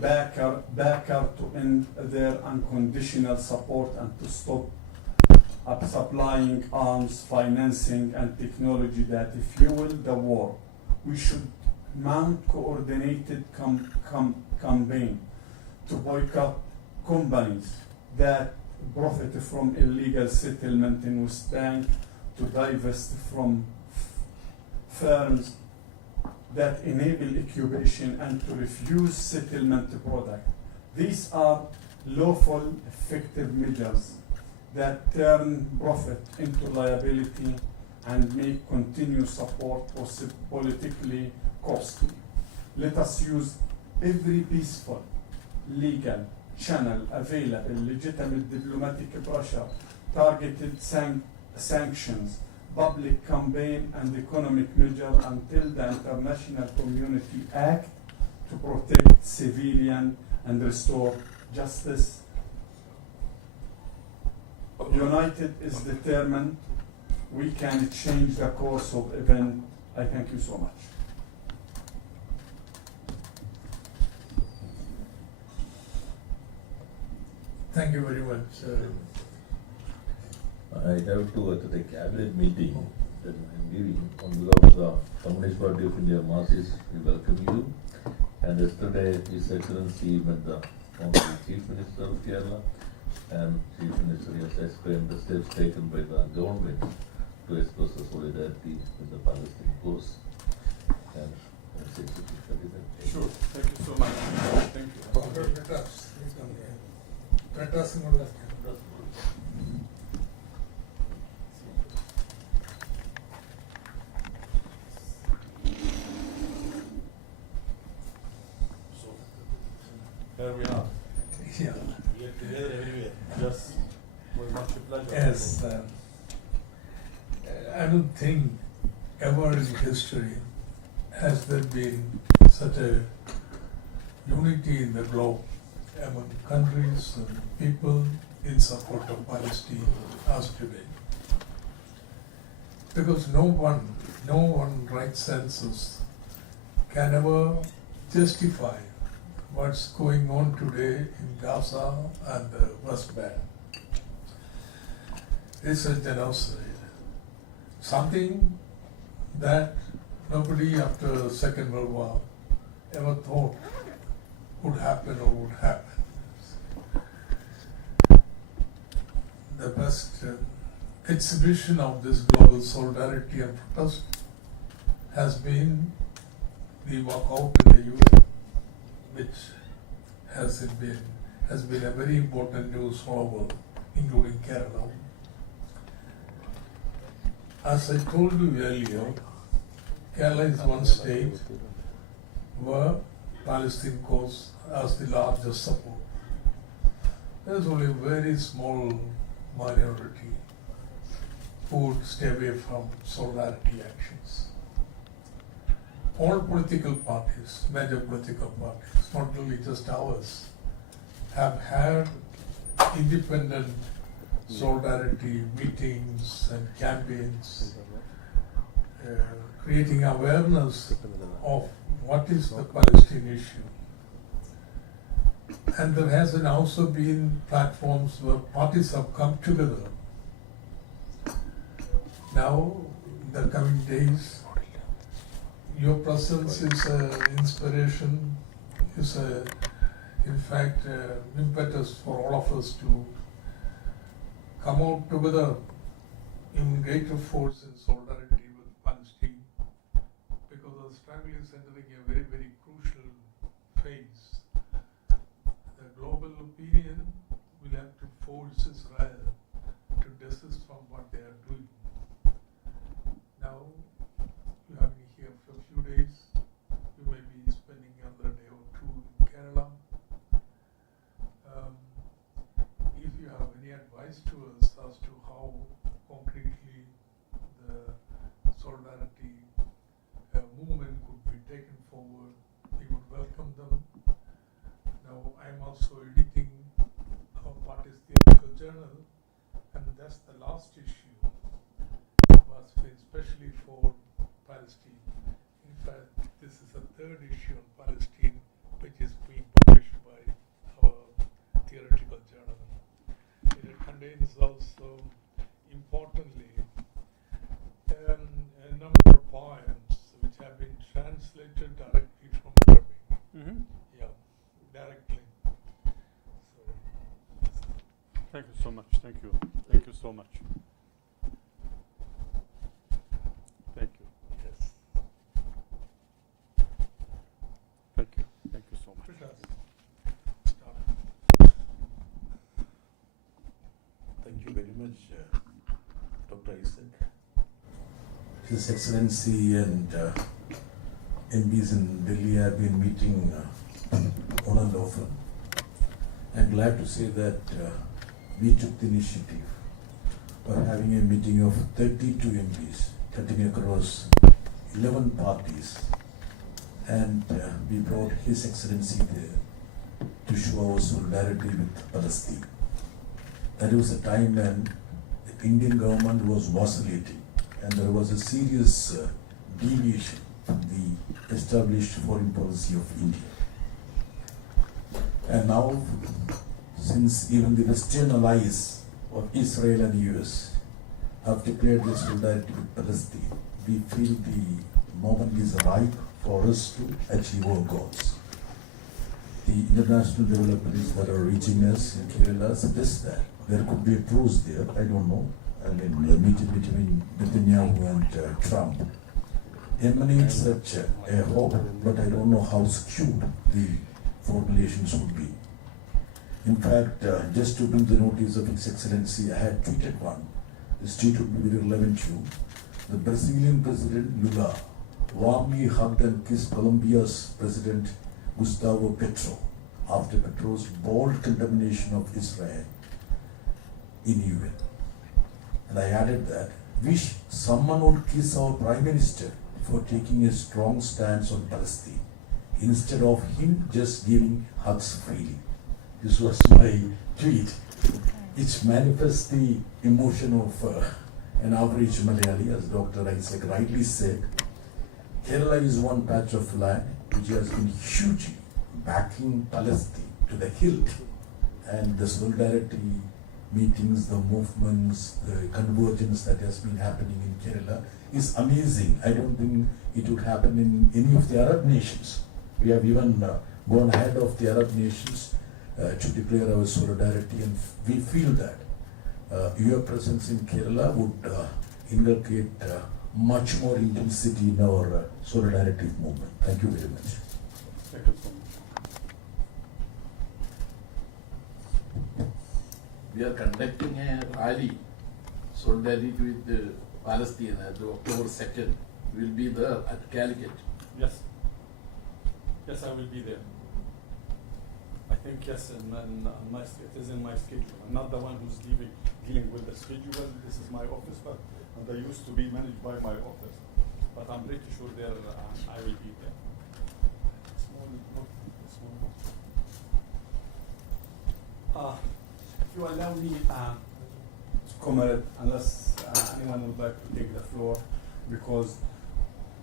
backer to end their unconditional support and to stop supplying arms, financing, and technology that fuel the war. We should mount coordinated campaign to boycott companies that profit from illegal settlement in West Bank, to divest from firms that enable occupation, and to refuse settlement product. These are lawful, effective measures that turn profit into liability and make continued support politically costly. Let us use every peaceful, legal channel available, legitimate diplomatic pressure, targeted sanctions, public campaign, and economic measure until the international community act to protect civilians and restore justice. United is determined. We can change the course of events. I thank you so much. Thank you very much. I have to attend a cabinet meeting that I am giving on behalf of the Communist Party of India masses. We welcome you. And yesterday, His Excellency met the Honorable Chief Minister of Kerala, and Chief Minister has explained the steps taken by the government to express the solidarity with the Palestinian cause. And that's it. Sure. Thank you so much. Thank you. There we are. Yeah. We are together everywhere. Yes. Very much a pleasure. Yes. I don't think ever in history has there been such a unity in the globe among countries and people in support of Palestine as today. Because no one right senses can ever justify what's going on today in Gaza and the West Bank. It's a genocide. Something that nobody after the Second World War ever thought would happen or would happen. The best exhibition of this global solidarity and protest has been the walkout in the UN, which has been a very important news all over, including Kerala. As I told you earlier, Kerala is one state where Palestine cause has the largest support. There is only a very small minority who would stay away from solidarity actions. All political parties, major political parties, not only just ours, have had independent solidarity meetings and campaigns, creating awareness of what is the Palestinian issue. And there has also been platforms where parties have come together. Now, in the coming days, your presence is an inspiration, is in fact impetus for all of us to come out together in greater force and solidarity with Palestine, because the struggle is entering a very, very crucial phase. The global opinion will have to force Israel to desist from what they are doing. Now, you have been here for a few days. You may be spending another day or two in Kerala. If you have any advice to us as to how concretely the solidarity movement could be taken forward, we would welcome them. Now, I'm also editing our party's theoretical journal, and that's the last issue was especially for Palestine. In fact, this is the third issue on Palestine which is being published contains also, importantly, a number of poems which have been translated directly from Arabic. Yeah, directly. So, Thank you so much. Thank you. Thank you so much. Thank you. yes. Thank you. Thank you so much. Let us start. Thank you very much, Dr. Isaac. His Excellency and MPs in Delhi have been meeting on and often. I'm glad to say that we took the initiative for having a meeting of 32 MPs cutting across 11 parties, and we brought His Excellency there to show our solidarity with Palestine. That was a time when the Indian government was vacillating, and there was a serious deviation from the established foreign policy of India. And now, since even the Western allies of Israel and US have declared their solidarity with Palestine, we feel the moment is ripe for us to achieve our goals. The international developments that are reaching us in Kerala suggest that there could be a truce there. I don't know. I mean, a meeting between Netanyahu and Trump emanates such a hope, but I don't know how skewed the formulations would be. In fact, just to bring the notice of His Excellency, I had tweeted one. This tweet would be very relevant to you. The Brazilian President Lula warmly hugged and kissed Colombia's President Gustavo Petro after Petro's bold condemnation of Israel in UN. And I added that, wish someone would kiss our Prime Minister for taking a strong stance on Palestine, instead of him just giving hugs freely. This was my tweet, which manifests the emotion of an average Malayali, as Dr. Isaac rightly said. Kerala is one patch of land which has been hugely backing Palestine to the hilt, and the solidarity meetings, the movements, the convergence that has been happening in Kerala is amazing. I don't think it would happen in any of the Arab nations. We have even gone ahead of the Arab nations to declare our solidarity, and we feel that your presence in Kerala would inculcate much more intensity in our solidarity movement. Thank you very much. Thank you so much. We are conducting a rally, solidarity with Palestine, the October 2nd. We will be there at Calicut. Yes. Yes, I will be there. I think yes, and it is in my schedule. I'm not the one who's dealing with the schedule. This is my office, but they used to be managed by my office. But I'm pretty sure there I will be there. If you allow me to comment, unless anyone would like to take the floor, because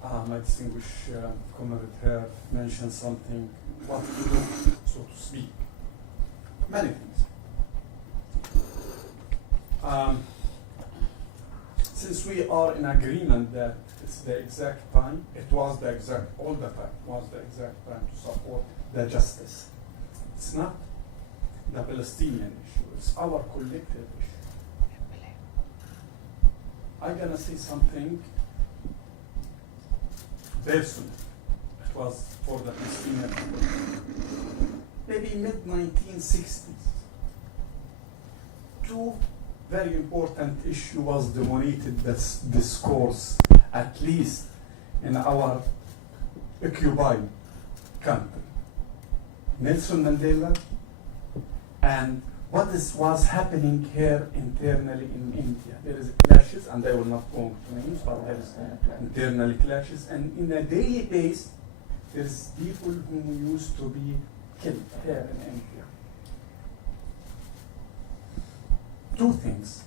my distinguished comrade here mentioned something, what to do, so to speak. Many things. Since we are in agreement that it's the exact time, all the time, was the exact time to support the justice. It's not the Palestinian issue, it's our collective issue. I'm gonna say something personal. It was for the Palestinian people. Maybe mid-1960s. Two very important issues was dominated this discourse, at least in our occupied country. Nelson Mandela and what was happening here internally in India. There is clashes, and I will not go into names, but there is internal clashes, and in a daily basis, there's people who used to be killed here in India. Two things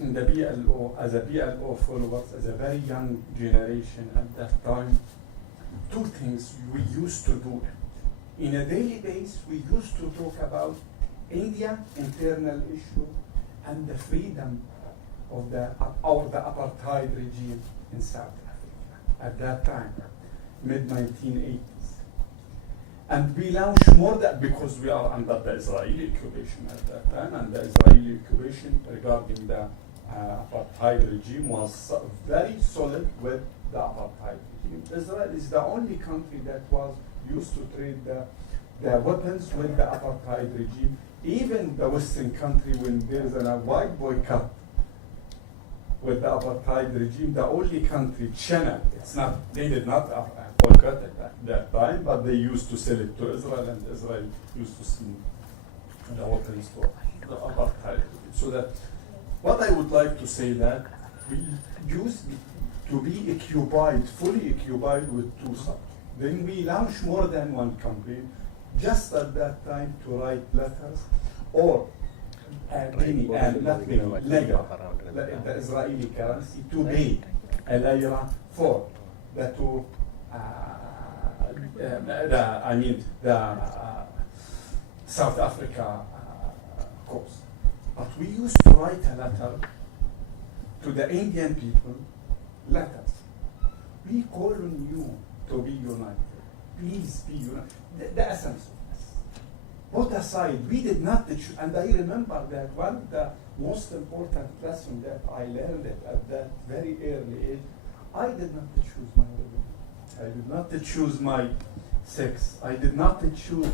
in the BLO, as a BLO followers, as a very young generation at that time, two things we used to do it. In a daily basis, we used to talk about India internal issue and the freedom of the apartheid regime in South Africa at that time, mid-1980s. And we launched more than, because we are under the Israeli occupation at that time, and the Israeli occupation regarding the apartheid regime was very solid with the apartheid regime. Israel is the only country that was used to trade the weapons with the apartheid regime. Even the Western country, when there's a wide boycott with the apartheid regime, the only country, China, they did not boycott at that time, but they used to sell it to Israel, and Israel used to sell the weapons to the apartheid. So that, what I would like to say that we used to be occupied, fully occupied with two subjects. Then we launched more than one campaign, just at that time to write letters or the Israeli currency to pay a lira for the two, the South Africa course. But we used to write a letter to the Indian people, letters. We call on you to be united. Please be united. The essence of this. Put aside, we did not, and I remember that one of the most important lesson that I learned at that very early age, I did not choose my religion. I did not choose my sex. I did not choose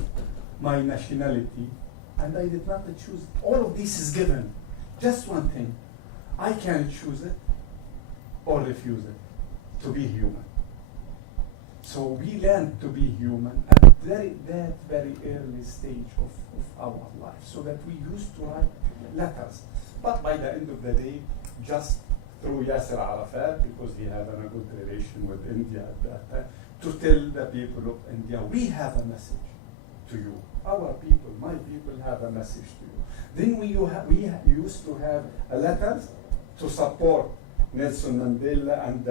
my nationality. And I did not choose, all of this is given. Just one thing, I can choose it or refuse it, to be human. So we learned to be human at that very early stage of our life, so that we used to write letters. But by the end of the day, just through Yasser Arafat, because he had a good relation with India at that time, to tell the people of India, we have a message to you. Our people, my people have a message to you. Then we used to have letters to support Nelson Mandela and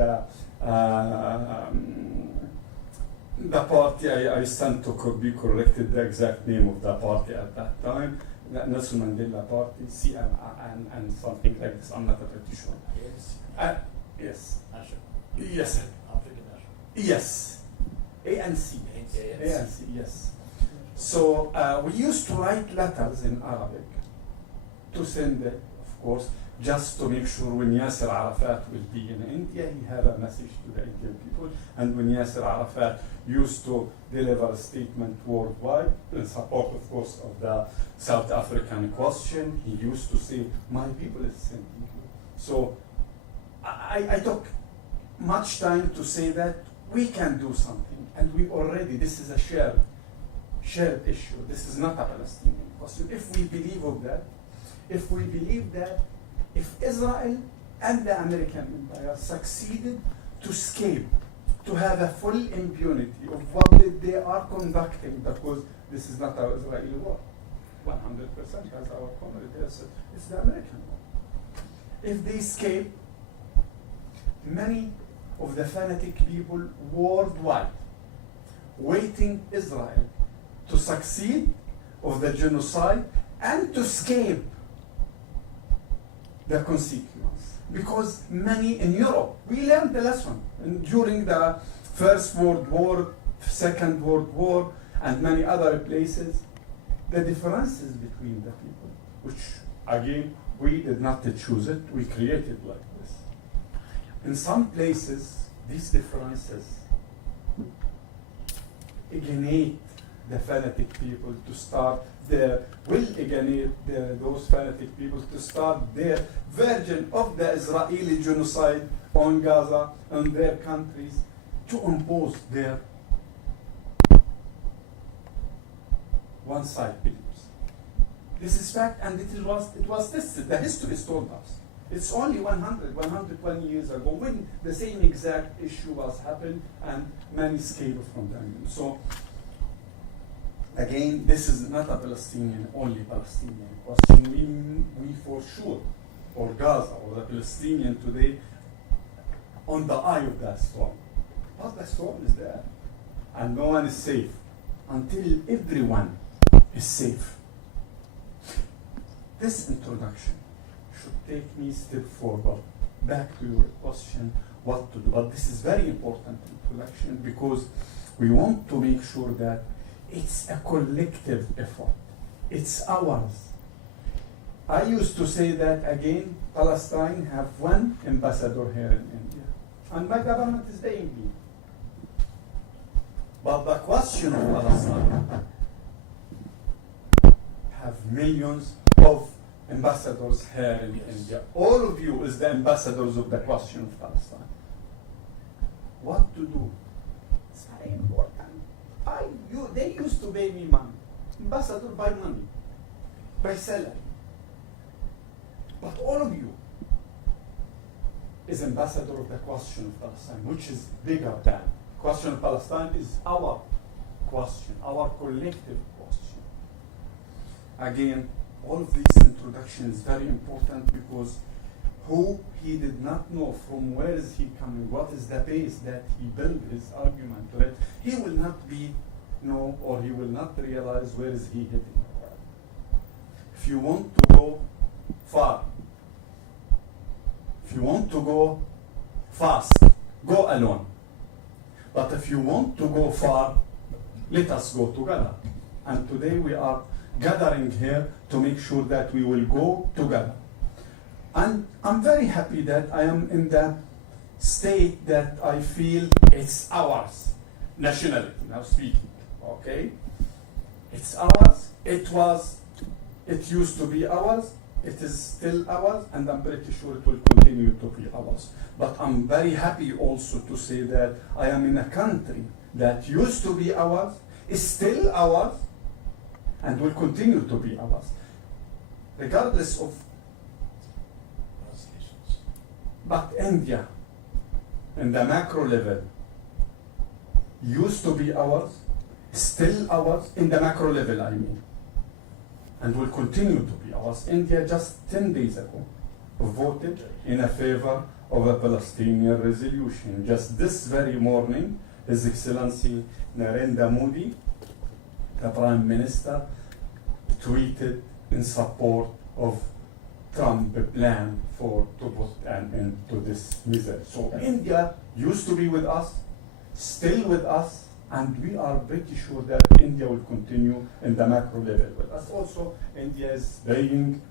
the party. I stand to be corrected the exact name of the party at that time, the Nelson Mandela Party, and something like this. I'm not pretty sure. Yes. Yes. Yes. ANC. ANC. Yes. So we used to write letters in Arabic to send it, of course, just to make sure when Yasser Arafat will be in India, he had a message to the Indian people. And when Yasser Arafat used to deliver a statement worldwide in support, of course, of the South African question, he used to say, my people is sending you. So I took much time to say that we can do something. And we already, this is a shared issue. This is not a Palestinian question. If we believe of that, if we believe that if Israel and the American empire succeeded to escape, to have a full impunity of what they are conducting, because this is not our Israeli war, 100% as our community has said, it's the American war. If they escape, many of the fanatic people worldwide waiting Israel to succeed of the genocide and to escape the consequence. Because many in Europe, we learned the lesson during the First World War, Second World War, and many other places, the differences between the people, which again, we did not choose it, we created like this. In some places, these differences alienate the fanatic people to start those fanatic people to start their version of the Israeli genocide on Gaza and their countries, to impose their one-side beliefs. This is fact, and it was tested. The history has told us. It's only 120 years ago when the same exact issue was happened and many escaped from them. So again, this is not a only Palestinian question. We for sure, or Gaza, or the Palestinian today, on the eye of that storm. But the storm is there, and no one is safe until everyone is safe. This introduction should take me step forward. Back to your question, what to do. But this is very important introduction because we want to make sure that it's a collective effort. It's ours. I used to say that again, Palestine have one ambassador here in India. And my government is paying me. But the question of Palestine have millions of ambassadors here in India. All of you is the ambassadors of the question of Palestine. What to do? It's very important. They used to pay me money. Ambassador by money, by salary. But all of you is ambassador of the question of Palestine, which is bigger than. Question of Palestine is our question, our collective question. Again, all of this introduction is very important because who he did not know from where is he coming, what is the base that he built his argument with, he will not know or he will not realize where is he heading. If you want to go far, if you want to go fast, go alone. But if you want to go far, let us go together. And today we are gathering here to make sure that we will go together. And I'm very happy that I am in the state that I feel it's ours, nationality, now speaking, okay? It's ours, it used to be ours, it is still ours, and I'm pretty sure it will continue to be ours. But I'm very happy also to say that I am in a country that used to be ours, is still ours, and will continue to be ours. Regardless of, but India, in the macro level, used to be ours, still ours, in the macro level I mean, and will continue to be ours. India just 10 days ago voted in a favor of a Palestinian resolution. Just this very morning, His Excellency Narendra Modi, the Prime Minister, tweeted in support of Trump's plan to put an end to this misery. So India used to be with us, still with us, and we are pretty sure that India will continue in the macro level with us. Also, India is paying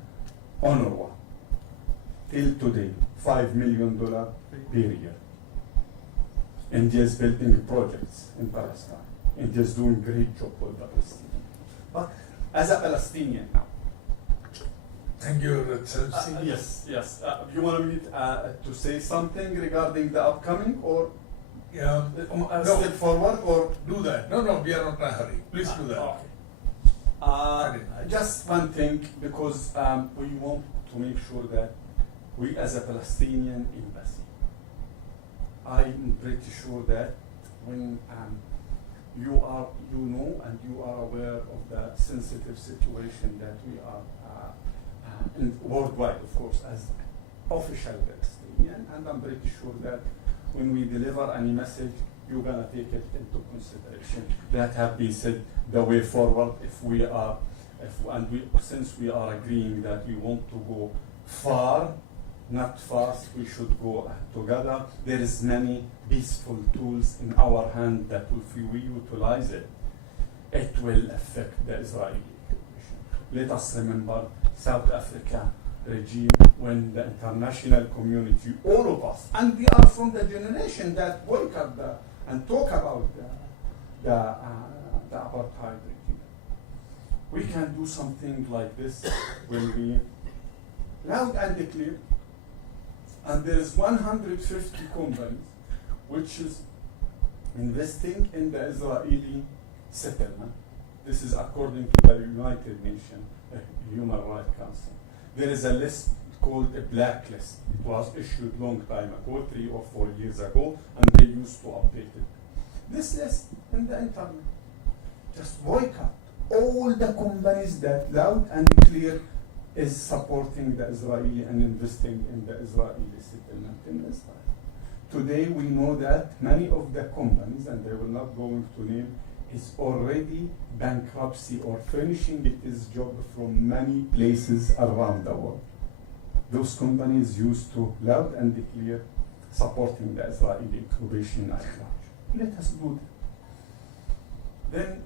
UNRWA till today, $5 million per year. India is building projects in Palestine. India is doing a great job with the Palestinians. But as a Palestinian now, Thank you, Your Excellency. yes. You want me to say something regarding the upcoming, or Yeah, step forward, or do that. No, we are not in a hurry. Please do that. Okay. Just one thing, because we want to make sure that we, as a Palestinian embassy, I'm pretty sure that when you know and you are aware of the sensitive situation that we are in worldwide, of course, as official Palestinian, and I'm pretty sure that when we deliver any message, you're gonna take it into consideration. That have been said, the way forward, since we are agreeing that we want to go far, not fast, we should go together. There is many peaceful tools in our hand that if we utilize it, it will affect the Israeli occupation. Let us remember South Africa regime, when the international community, all of us, and we are from the generation that boycott and talk about the apartheid regime. We can do something like this when we loud and clear, and there is 150 companies which is investing in the Israeli settlement. This is according to the United Nations Human Rights Council. There is a list called a blacklist. It was issued long time ago, 3 or 4 years ago, and they used to update it. This list in the internet, just boycott all the companies that loud and clear is supporting the Israeli and investing in the Israeli settlement in Israel. Today we know that many of the companies, and they will not go into name, is already bankruptcy or finishing its job from many places around the world. those companies used to loud and clear supporting the Israeli occupation at large. Let us do that. Then